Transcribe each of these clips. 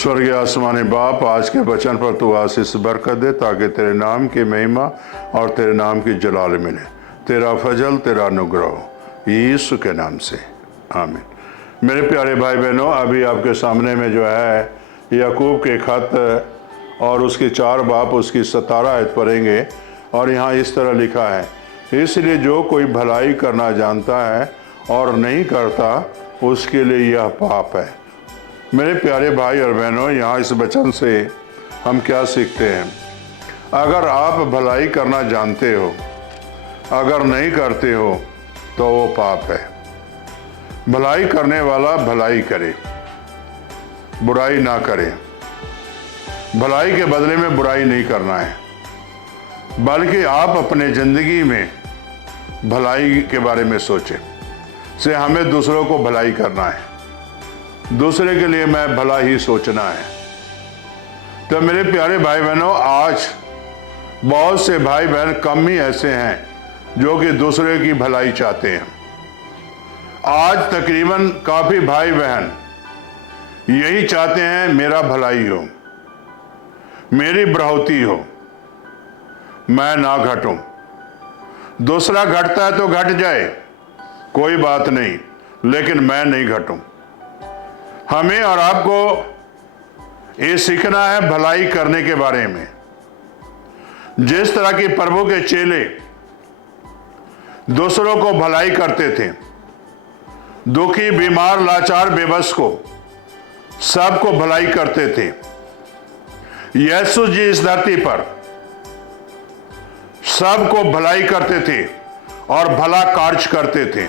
स्वर्गीय आसमानी बाप, आज के वचन पर तू आशीष बरकत दे ताकि तेरे नाम की महिमा और तेरे नाम की जलाल मिले। तेरा फजल, तेरा अनुग्रह यीशु के नाम से, आमीन। मेरे प्यारे भाई बहनों, अभी आपके सामने में जो है याकूब के खत और उसकी 4 बाप उसकी 17 आयत पढ़ेंगे। और यहाँ इस तरह लिखा है, इसलिए जो कोई भलाई करना जानता है और नहीं करता उसके लिए यह पाप है। मेरे प्यारे भाई और बहनों, यहाँ इस वचन से हम क्या सीखते हैं? अगर आप भलाई करना जानते हो, अगर नहीं करते हो तो वो पाप है। भलाई करने वाला भलाई करे, बुराई ना करे। भलाई के बदले में बुराई नहीं करना है, बल्कि आप अपने ज़िंदगी में भलाई के बारे में सोचें। से हमें दूसरों को भलाई करना है, दूसरे के लिए मैं भला ही सोचना है। तो मेरे प्यारे भाई बहनों, आज बहुत से भाई बहन कम ही ऐसे हैं जो कि दूसरे की भलाई चाहते हैं। आज तकरीबन काफ़ी भाई बहन यही चाहते हैं, मेरा भलाई हो, मेरी बढ़ोतरी हो, मैं ना घटूं। दूसरा घटता है तो घट जाए, कोई बात नहीं, लेकिन मैं नहीं घटूं। हमें और आपको ये सीखना है भलाई करने के बारे में। जिस तरह की प्रभु के चेले दूसरों को भलाई करते थे, दुखी, बीमार, लाचार, बेबस को, सबको भलाई करते थे। यीशु जी इस धरती पर सबको भलाई करते थे और भला कार्य करते थे।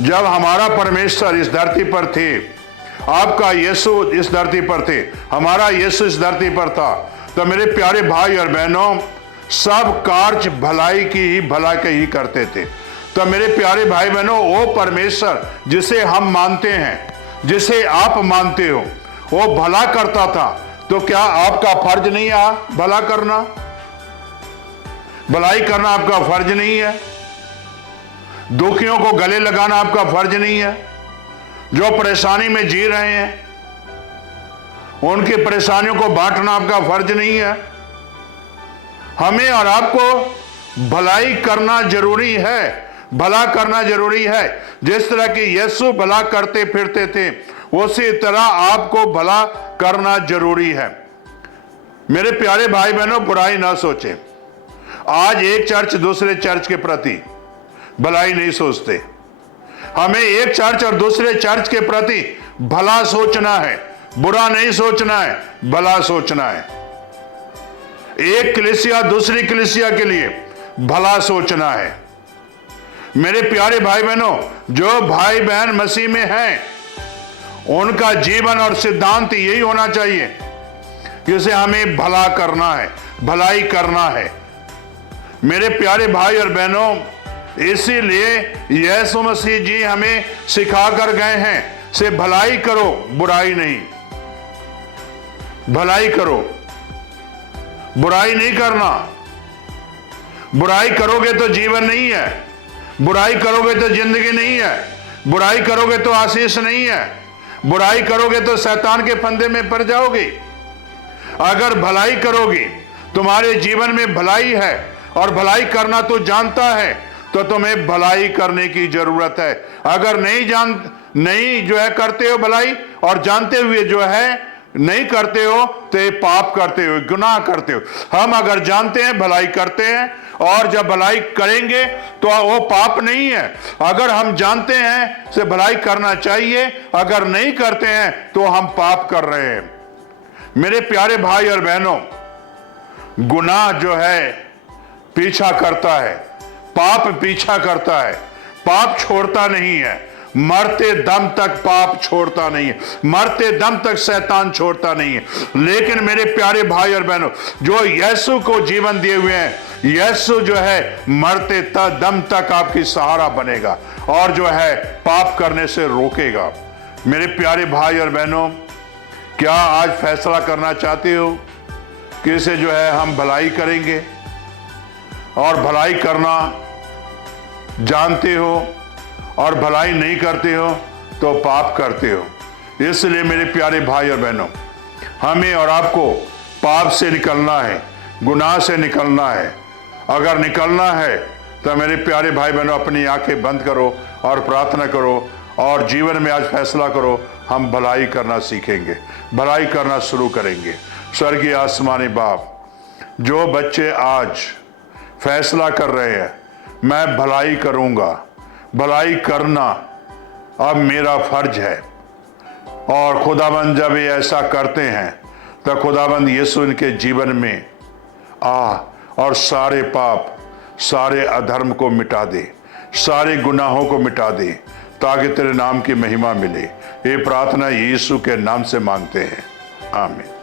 जब हमारा परमेश्वर इस धरती पर थे, आपका यीशु इस धरती पर थे, हमारा यीशु इस धरती पर था, तो मेरे प्यारे भाई और बहनों, सब कार्य भलाई की ही, भला के ही करते थे। तो मेरे प्यारे भाई बहनों, वो परमेश्वर जिसे हम मानते हैं, जिसे आप मानते हो, वो भला करता था, तो क्या आपका फर्ज नहीं है भला करना? भलाई करना आपका फर्ज नहीं है? दुखियों को गले लगाना आपका फर्ज नहीं है? जो परेशानी में जी रहे हैं, उनकी परेशानियों को बांटना आपका फर्ज नहीं है? हमें और आपको भलाई करना जरूरी है, भला करना जरूरी है। जिस तरह की यीशु भला करते फिरते थे, उसी तरह आपको भला करना जरूरी है। मेरे प्यारे भाई बहनों, बुराई ना सोचें। आज एक चर्च दूसरे चर्च के प्रति भलाई नहीं सोचते। हमें एक चर्च और दूसरे चर्च के प्रति भला सोचना है, बुरा नहीं सोचना है, भला सोचना है। एक कलीसिया दूसरी कलीसिया के लिए भला सोचना है। मेरे प्यारे भाई बहनों, जो भाई बहन मसीह में हैं, उनका जीवन और सिद्धांत यही होना चाहिए कि उसे हमें भला करना है, भलाई करना है। मेरे प्यारे भाई और बहनों, इसीलिए यीशु मसीह जी हमें सिखा कर गए हैं, से भलाई करो, बुराई नहीं। भलाई करो, बुराई नहीं करना। बुराई करोगे तो जीवन नहीं है, बुराई करोगे तो जिंदगी नहीं है, बुराई करोगे तो आशीष नहीं है, बुराई करोगे तो शैतान के फंदे में पड़ जाओगे। अगर भलाई करोगे, तुम्हारे जीवन में भलाई है और भलाई करना तो जानता है, तो तुम्हें भलाई करने की जरूरत है। अगर नहीं जो है करते हो भलाई, और जानते हुए जो है नहीं करते हो, तो ये पाप करते हो, गुनाह करते हो। हम अगर जानते हैं भलाई करते हैं, और जब भलाई करेंगे तो वो पाप नहीं है। अगर हम जानते हैं से भलाई करना चाहिए, अगर नहीं करते हैं तो हम पाप कर रहे हैं। मेरे प्यारे भाई और बहनों, गुनाह जो है पीछा करता है, पाप पीछा करता है, पाप छोड़ता नहीं है। मरते दम तक पाप छोड़ता नहीं है, मरते दम तक शैतान छोड़ता नहीं है। लेकिन मेरे प्यारे भाई और बहनों, जो यीशु को जीवन दिए हुए हैं, यीशु जो है मरते दम तक आपकी सहारा बनेगा और जो है पाप करने से रोकेगा। मेरे प्यारे भाई और बहनों, क्या आज फैसला करना चाहते हो कि इसे जो है हम भलाई करेंगे? और भलाई करना जानते हो और भलाई नहीं करते हो तो पाप करते हो। इसलिए मेरे प्यारे भाई और बहनों, हमें और आपको पाप से निकलना है, गुनाह से निकलना है। अगर निकलना है तो मेरे प्यारे भाई बहनों, अपनी आंखें बंद करो और प्रार्थना करो और जीवन में आज फैसला करो, हम भलाई करना सीखेंगे, भलाई करना शुरू करेंगे। स्वर्गीय आसमानी बाप, जो बच्चे आज फैसला कर रहे हैं मैं भलाई करूंगा, भलाई करना अब मेरा फर्ज है, और खुदाबंद जब ये ऐसा करते हैं तो खुदाबंद यीशु इनके जीवन में आ और सारे पाप, सारे अधर्म को मिटा दे, सारे गुनाहों को मिटा दे, ताकि तेरे नाम की महिमा मिले। ये प्रार्थना यीशु के नाम से मांगते हैं, आमीन।